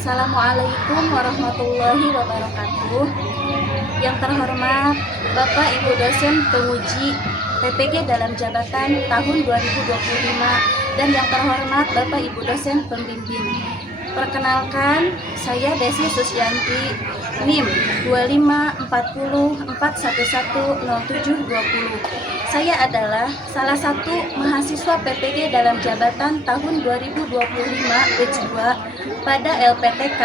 Assalamualaikum warahmatullahi wabarakatuh. Yang terhormat Bapak Ibu dosen penguji PPG dalam jabatan tahun 2025 dan yang terhormat Bapak Ibu dosen pembimbing. Perkenalkan, saya Desi Susyanti, NIM 254041100720. Saya adalah salah satu mahasiswa PPG dalam jabatan tahun 2025 batch 2 pada LPTK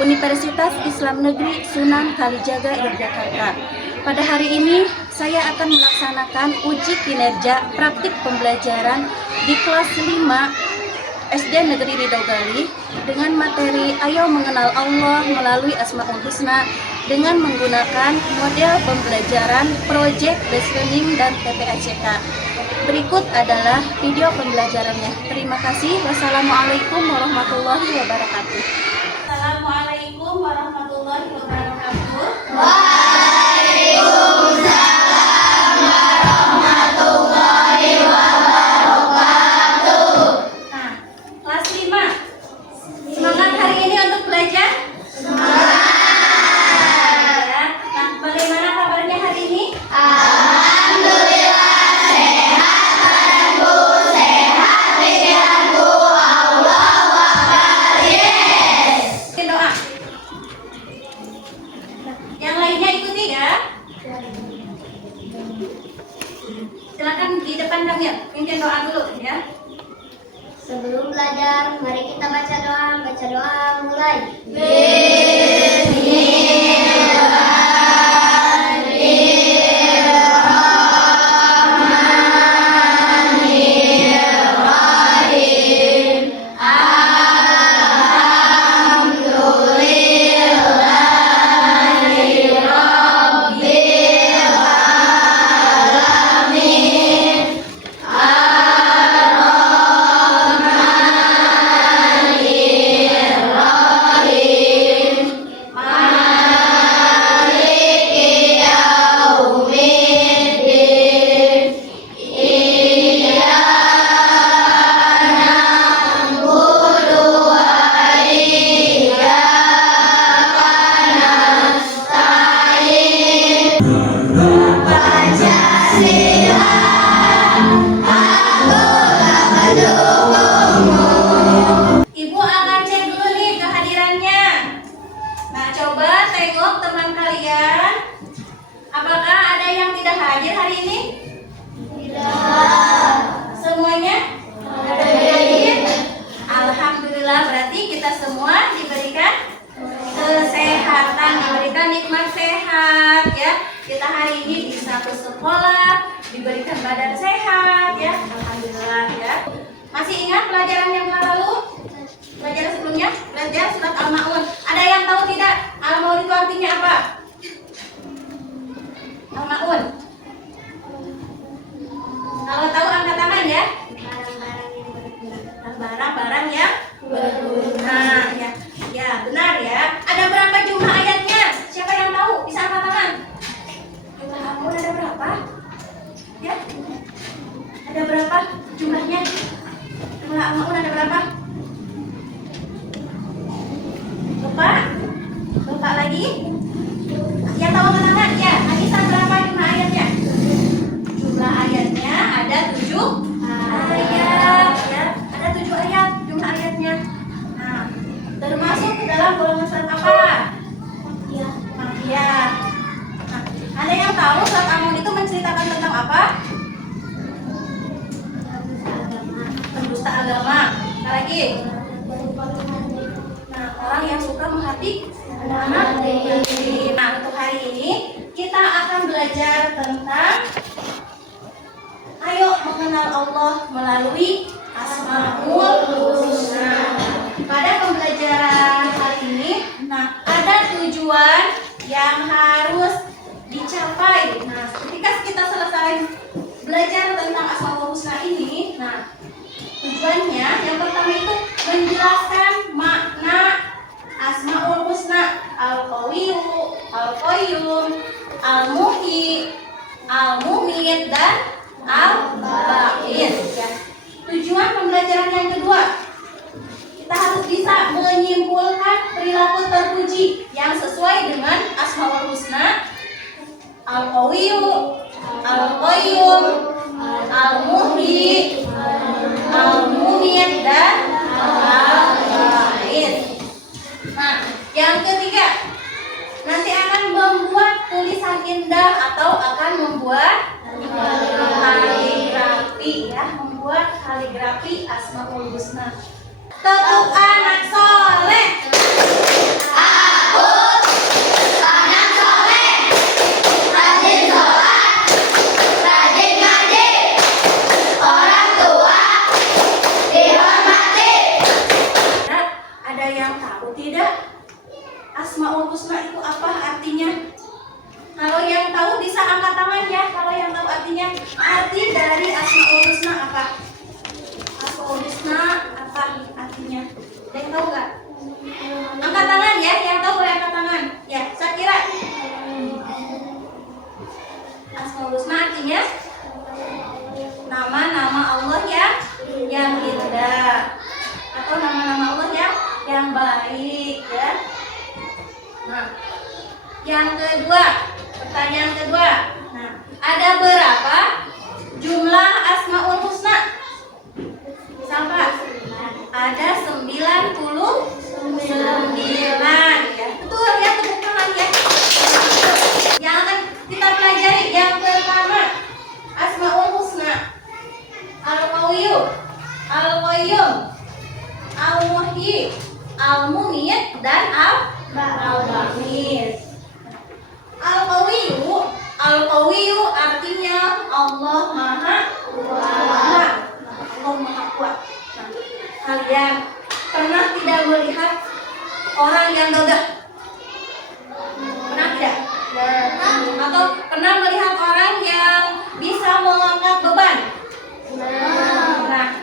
Universitas Islam Negeri Sunan Kalijaga, Yogyakarta. Pada hari ini, saya akan melaksanakan uji kinerja praktik pembelajaran di kelas 5 SD Negeri Ridhogali dengan materi Ayo Mengenal Allah Melalui Asmaul Husna dengan menggunakan model pembelajaran Project Based Learning dan PPACK. Berikut adalah video pembelajarannya. Terima kasih. Wassalamualaikum warahmatullahi wabarakatuh. Assalamualaikum warahmatullahi wabarakatuh. Waalaikumsalam warahmatullahi wabarakatuh. Nah, kelas 5. Semangat hari ini untuk belajar? Semangat. Ya. Nah, bagaimana kabarnya hari ini? Alhamdulillah sehat badanku, sehat pikiranku. Allahu Akbar. Yes. Doa. Yang lainnya ikuti ya. Silakan di depan kami ya. Pimpin doa dulu ya. Sebelum belajar, mari kita baca doa. Baca doa mulai. Ibu akan cek dulu nih kehadirannya. Nah, coba tengok teman kalian. Apakah ada yang tidak hadir hari ini? Tidak. Semuanya? Hadir. Alhamdulillah, berarti kita semua diberikan kesehatan, diberikan nikmat sehat ya. Kita hari ini bisa ke sekolah, diberikan badan sehat ya. Alhamdulillah ya. Masih ingat pelajaran yang lalu? Pelajaran sebelumnya? Belajar surat Al-Ma'un. Ada yang tahu tidak? Al-Ma'un itu artinya apa? Al-Ma'un. Kalau tahu angkat tangan ya. Barang-barang yang berguna ya. Ya, benar ya. Ada berapa jumlah ayatnya? Siapa yang tahu? Bisa angkat tangan. Jumlah Al-Ma'un ada berapa? Ya. Ada berapa jumlahnya? Jumlah Al-Ma'un ada berapa? Lupa? Lupa lagi? Yang tahu angkat tangan? Ya. Anissa berapa jumlah ayatnya? Jumlah ayatnya ada 7 ayat ya. Ada 7 ayat jumlah ayatnya. Nah, termasuk ke dalam golongan surat apa? Ya. Makkiyah. Nah, ada yang tahu surat Al-Ma'un itu menceritakan tentang apa? Pendusta agama. Apa lagi? Nah, orang yang suka menghati anak. Nah, untuk hari ini kita akan belajar tentang Ayo Mengenal Allah Melalui Asmaul Husna. Pada pembelajaran hari ini, nah ada tujuan yang harus dicapai. Nah, ketika kita selesai belajar tentang Asmaul Husna ini, nah tujuannya yang pertama itu menjelaskan makna Asmaul Husna, Al-Qawiyyu, Al-Qayyum, Al-Muhyi, Al-Mumit dan Al-Baqir ya. Tujuan pembelajaran yang kedua, kita harus bisa menyimpulkan perilaku terpuji yang sesuai dengan Asmaul Husna, Al-Qawiyyu, Al-Qayyum, Al-Muhyi, Al-Mumit, dan Al-Ba'is. Nah, yang ketiga, nanti akan membuat tulisan indah atau akan membuat kaligrafi ya, membuat kaligrafi Asmaul Husna. Tetap anak soleh. Aku anak soleh, rajin sholat, rajin ngaji, orang tua dihormati. Nah, ada yang tahu tidak Asmaul Husna itu apa artinya? Kalau yang tahu bisa angkat tangan ya. Kalau yang tahu artinya, arti dari Asmaul Husna apa? Asmaul Husna apa artinya? Ada yang tahu nggak? Angkat tangan ya. Yang tahu boleh angkat tangan. Ya, saya kira Asmaul Husna artinya nama-nama Allah yang indah atau nama-nama Allah yang baik ya. Nah, yang kedua, pertanyaan kedua. Nah, ada berapa jumlah Asmaul Husna? Siapa? Ada 99 ya. Betul ya, tepuk tangan ya. Yang akan kita pelajari yang pertama Asmaul Husna. Al-Qawiyyu, Al-Qayyum, Al-Muhyi, Al-Mumit, dan Al-Ba'is. Al-Qawiyyu, Al-Qawiyyu artinya Allah Maha Kuat. Allah Maha Kuat. Nah, kalian pernah tidak melihat orang yang gagah? Pernah tidak? Atau pernah melihat orang yang bisa mengangkat beban? Nah,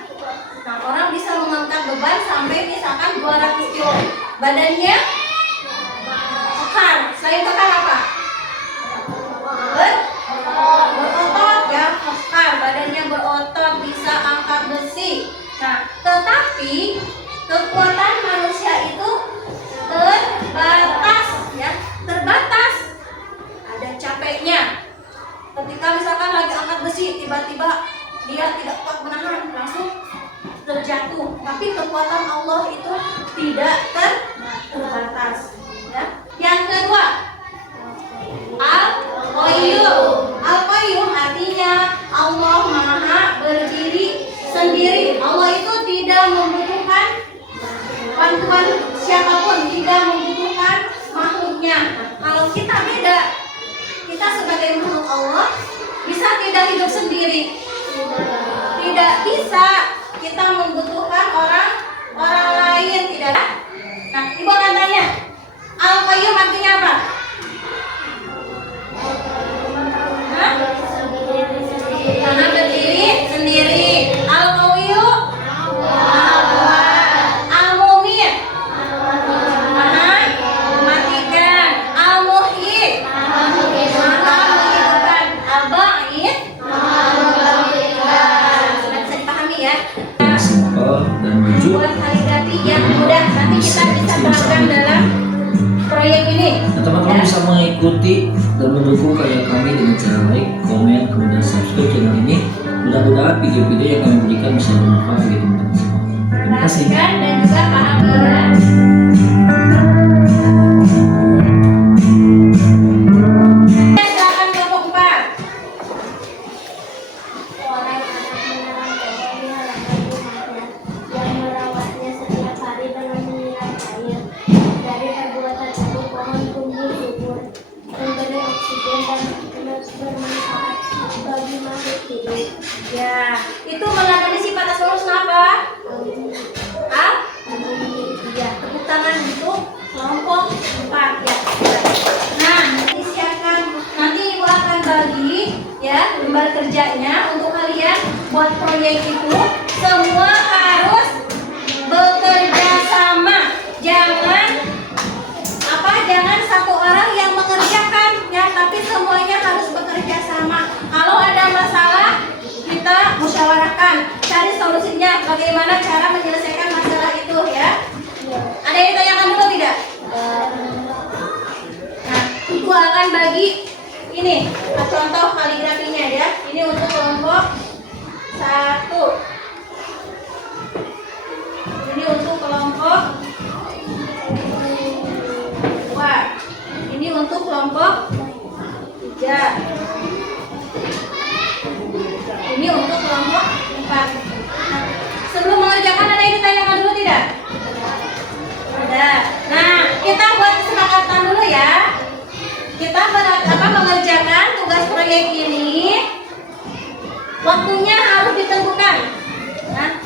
orang bisa mengangkat beban sampai misalkan 200 kilo. Badannya kekar. Selain kekar apa? Berotot ya, kekar. Badannya berotot, bisa angkat besi. Nah, tetapi kekuatan manusia itu terbatas ya, terbatas. Ada capeknya. Ketika misalkan lagi angkat besi, tiba-tiba dia tidak kuat menahan, langsung terjatuh. Tapi kekuatan Allah itu tidak terbatas. Ya. Yang kedua, Al-Qayyum. Al-Qayyum artinya Allah Maha berdiri sendiri. Allah itu tidak membutuhkan bantuan siapapun, tidak membutuhkan makhluknya. Kalau kita beda, kita sebagai makhluk Allah bisa tidak hidup sendiri. Tidak bisa, kita membutuhkan orang lain, tidak. Nah, ibu akan tanya, Al-Qayyum artinya apa? Karena berdiri sendiri. Al-Qawiyyu, Al-Mumit, mematikan. Al-Muhyi, Maha menghidupkan. Al-Ba'is, bisa dipahami ya. Simpel dan lucu. Buat kaligrafi yang mudah, nanti kita bisa terapkan dalam proyek ini. Nah, teman-teman bisa mengikuti dan mendukung karya kami dengan cara like, komen, kemudian subscribe channel ini. Mudah-mudahan video-video yang kami berikan bisa bermanfaat bagi teman-teman semua. Terima kasih. Perhatikan dan juga pahami ya. Silakan kelompok 4. Orang anak menelan pohon di halaman rumahnya, yang merawatnya setiap hari dengan menyiram air. Dari perbuatan itu pohon tumbuh subur, memberi oksigen dan bermanfaat bagi makhluk hidup. Ya, itu mengandung sifat Asmaul Husna apa? Iya, tepuk tangan untuk kelompok 4 ya. Nah, nanti ibu akan bagi ya lembar kerjanya untuk kalian buat proyek itu. Semua harus bekerja sama. Jangan satu orang yang mengerjakan ya, tapi semuanya harus bekerja sama. Kalau ada masalah, kita musyawarahkan, cari solusinya, bagaimana cara menyelesaikan masalah itu ya. Ada yang ditanyakan dulu tidak? 1. Ini untuk kelompok 2. Ini untuk kelompok 3. Ini untuk kelompok 4. Sebelum mengerjakan ada yang ditanyakan dulu tidak? Ada. Nah, kita buat kesepakatan dulu ya. Kita mengerjakan tugas proyek ini. Waktunya harus ditentukan. Nah,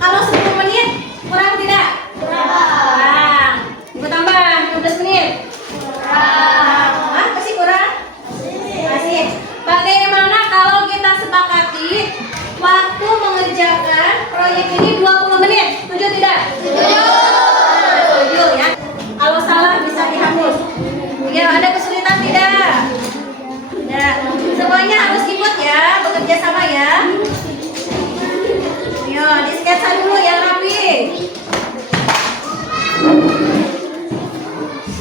kalau 10 menit kurang tidak? Kurang. Ibu tambah 15 menit. Kurang. Masih kurang? Masih. Bagaimana kalau kita sepakati waktu mengerjakan proyek ini 20 menit? Setuju tidak? Setuju ya. Kalau salah bisa dihapus. Ya, ada kesulitan tidak? Ya, semuanya harus ikut ya, bekerja sama ya. Yo, di sketsa dulu yang rapi.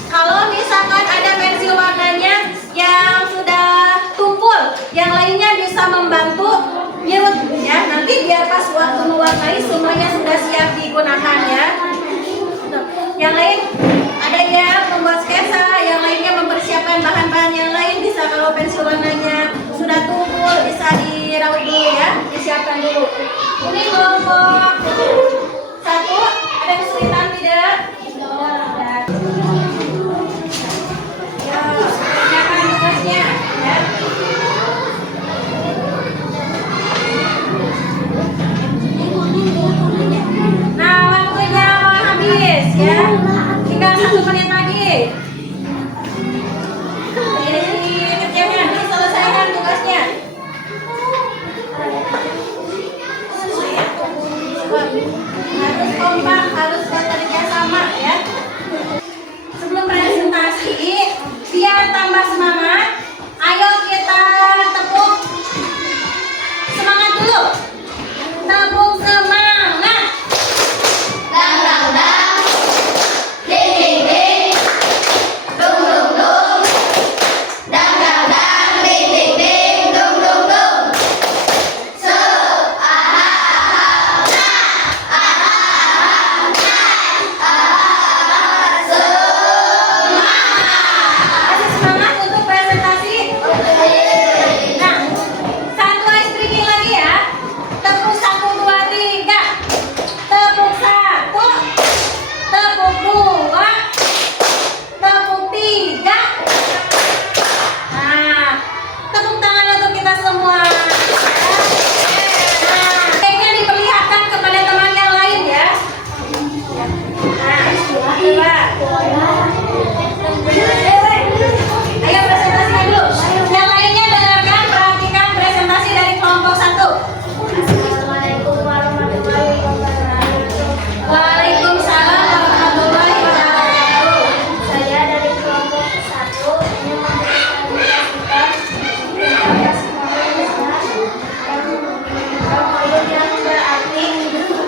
Kalau misalkan ada pensil warnanya yang sudah tumpul, yang lainnya bisa membantu nyerut ya. Nanti biar pas waktu mewarnai semuanya sudah siap digunakan ya. Yang lain ada yang membuat sketsa, yang lainnya mempersiapkan bahan-bahan yang lain. Bisa kalau pensil warnanya sudah tumpul bisa diraut dulu ya, disiapkan dulu. Ini kelompok 1, ada kesulitan tidak? Tidak. Ya, kerjakan tugasnya ya. Nah, waktunya mau habis ya. Tinggal 1 menit lagi. Jadi kerjakan, diselesaikan tugasnya. Harus kompak, harus bekerja sama ya. Sebelum presentasi, biar tambah semangat, ayo kita tepuk semangat dulu. Tepuk semangat. Kasih semangat untuk presentasi. Nah, satu ice breaking lagi ya. Tepuk 1, 2, 3. Tepuk 1, tepuk 2, tepuk 3. Nah, tepuk tangan untuk kita semua. Nah, kayaknya diperlihatkan kepada teman yang lain ya. Nah, coba. Ayo presentasikan dulu. Yang lainnya dengarkan, perhatikan presentasi dari kelompok 1. Assalamualaikum warahmatullahi wabarakatuh. Waalaikumsalam warahmatullahi wabarakatuh. Saya dari kelompok 1 ingin mempresentasikan tugas proyek yang berarti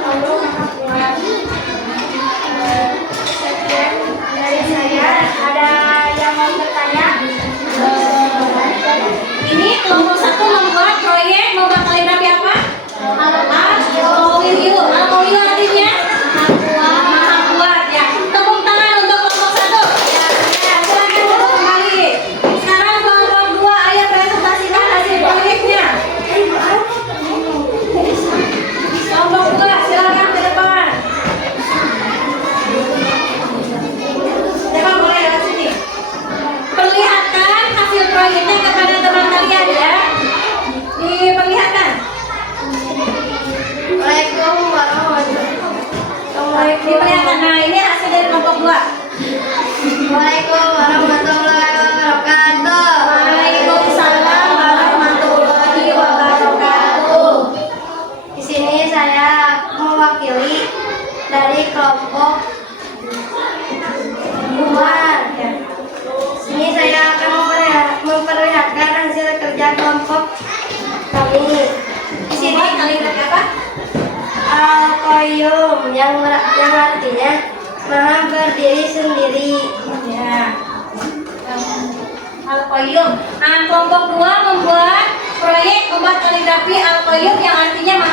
Allah Maha Kuat. Sekian dari saya. Ada yang mau bertanya? Ini kelompok 1 membuat proyek membuat kaligrafi apa? Al-Qawiyu. Al-Qawiyu artinya Maha Kuat ya. Tepuk tangan untuk kelompok 1. Ya, silakan duduk kembali. Sekarang kelompok 2, ayo presentasikan hasil proyeknya. Kelompok 2, silakan ke depan. Siapa boleh lewat sini? Perlihatkan hasil proyeknya kepada teman kalian ya. Diperlihatkan. Waalaikumsalam warahmatullahi wabarakatuh. Diperlihatkan. Nah, ini hasil dari kelompok 2. Waalaikumsalam warahmatullahi wabarakatuh. Waalaikumsalam warahmatullahi wabarakatuh. Di sini saya mewakili dari kelompok 2. Sini saya akan memperlihatkan hasil kerja kelompok kami. Di sini Kaligrafi apa? Al-Qayyum yang artinya Maha berdiri sendiri. Ya. Al-Qayyum. Nah, kelompok 2 membuat proyek membuat kaligrafi Al-Qayyum yang artinya Maha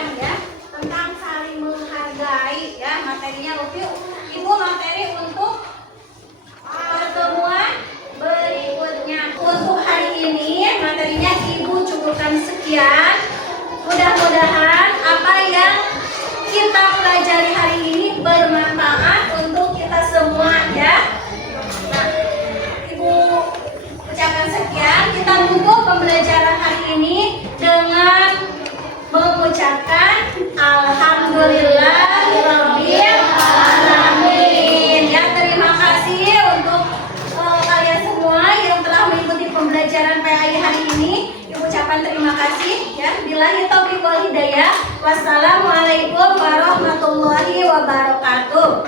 pelajaran ya tentang saling menghargai ya. Materinya review. Ibu materi untuk pertemuan berikutnya. Untuk hari ini materinya Ibu cukupkan sekian. Mudah-mudahan apa yang kita pelajari hari ini bermanfaat untuk kita semua ya. Nah, Ibu ucapkan sekian. Kita tutup pembelajaran hari ini dengan mengucapkan Alhamdulillahirabbil alamin. Ya, terima kasih untuk kalian semua yang telah mengikuti pembelajaran PAI hari ini. Ibu ucapkan terima kasih ya. Billahi taufiq wal hidayah. Wassalamualaikum warahmatullahi wabarakatuh.